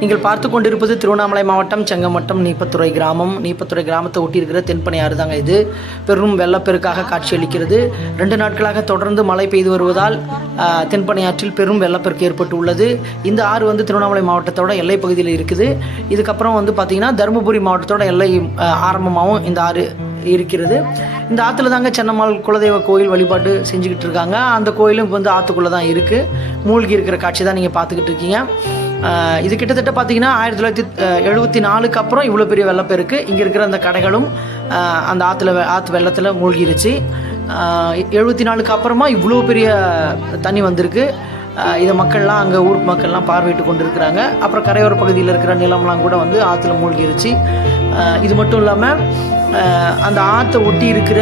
நீங்கள் பார்த்து கொண்டிருப்பது திருவண்ணாமலை மாவட்டம் செங்கமட்டம் நீப்பத்துறை கிராமம். நீப்பத்துறை கிராமத்தை ஒட்டியிருக்கிற தென்பனை ஆறு தாங்க இது. பெரும் வெள்ளப்பெருக்காக காட்சியளிக்கிறது. ரெண்டு நாட்களாக தொடர்ந்து மழை பெய்து வருவதால் ஆஹ், தென்பனை ஆற்றில் பெரும் வெள்ளப்பெருக்கு ஏற்பட்டு உள்ளது இந்த ஆறு வந்து திருவண்ணாமலை மாவட்டத்தோட எல்லை பகுதியில் இருக்குது. இதுக்கப்புறம் வந்து பார்த்திங்கன்னா தருமபுரி மாவட்டத்தோட எல்லை ஆரம்பமாகவும் இந்த ஆறு இருக்கிறது. இந்த ஆற்றுல தாங்க சென்னம்மாள் குலதெய்வ கோயில் வழிபாடு செஞ்சுக்கிட்டு இருக்காங்க. அந்த கோயிலும் இப்போ வந்து ஆற்றுக்குள்ளே தான் இருக்குது மூழ்கி இருக்கிற காட்சி தான் நீங்கள் பார்த்துக்கிட்டு இருக்கீங்க. இது கிட்டத்தட்ட பார்த்தீங்கன்னா ஆயிரத்தி தொள்ளாயிரத்தி எழுபத்தி நாலுக்கு அப்புறம் இவ்வளோ பெரிய வெள்ளப்பெருக்கு. இங்கே இருக்கிற அந்த கடைகளும் அந்த ஆற்றுல ஆற்று வெள்ளத்தில் மூழ்கிருச்சு. எழுபத்தி நாலுக்கு அப்புறமா இவ்வளோ பெரிய தண்ணி வந்திருக்கு. இதை மக்கள்லாம் அங்கே ஊர் மக்கள்லாம் பார்வையிட்டு கொண்டு இருக்கிறாங்க அப்புறம் கரையோர பகுதியில் இருக்கிற நிலம்லாம் கூட வந்து ஆற்றுல மூழ்கிருச்சு. இது மட்டும் இல்லாமல் அந்த ஆற்றை ஒட்டி இருக்கிற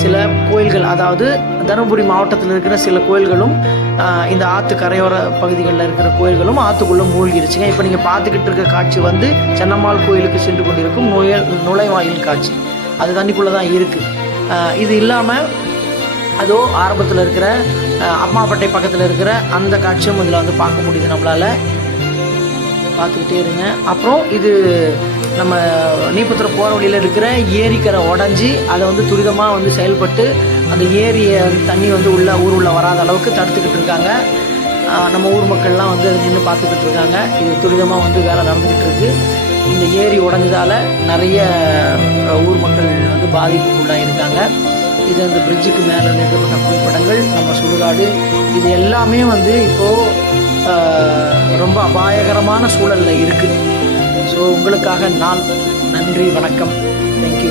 சில கோயில்கள் அதாவது தருமபுரி மாவட்டத்தில் இருக்கிற சில கோயில்களும் இந்த ஆற்று கரையோர பகுதிகளில் இருக்கிற கோயில்களும் ஆற்றுக்குள்ளே மூழ்கிருச்சுங்க. இப்போ நீங்கள் பார்த்துக்கிட்டு இருக்க காட்சி வந்து சென்னம்மாள் கோயிலுக்கு சென்று கொண்டிருக்கும் நுழைய நுழைவாயில் காட்சி. அது தண்ணிக்குள்ளே தான் இருக்குது இது இல்லாமல் அதோ ஆரம்பத்தில் இருக்கிற அம்மாப்பட்டை பக்கத்தில் இருக்கிற அந்த காட்சியும் இதில் வந்து பார்க்க முடியுது நம்மளால். பார்த்துக்கிட்டே இருங்க. அப்புறம் இது நம்ம நீப்பத்துறை போகிற வழியில் இருக்கிற ஏரிக்கரை உடஞ்சி அதை வந்து துரிதமாக வந்து செயல்பட்டு அந்த ஏரியை வந்து தண்ணி வந்து உள்ள ஊர் உள்ள வராத அளவுக்கு தடுத்துக்கிட்டு இருக்காங்க. நம்ம ஊர் மக்கள்லாம் வந்து நின்று பார்த்துக்கிட்டு இருக்காங்க. இது துரிதமாக வந்து வேலை நடந்துக்கிட்டு இருக்கு. இந்த ஏரி உடஞ்சதால் நிறைய ஊர் மக்கள் வந்து பாதிப்புக்குள்ளாக இருக்காங்க இது அந்த பிரிட்ஜுக்கு மேலே எடுக்கப்பட்ட புகைப்படங்கள் நம்ம சுடுகாடு. இது எல்லாமே வந்து இப்போது ரொம்ப அபாயகரமான சூழலில் இருக்குது உங்களுக்காக நான் நன்றி வணக்கம். தேங்க்யூ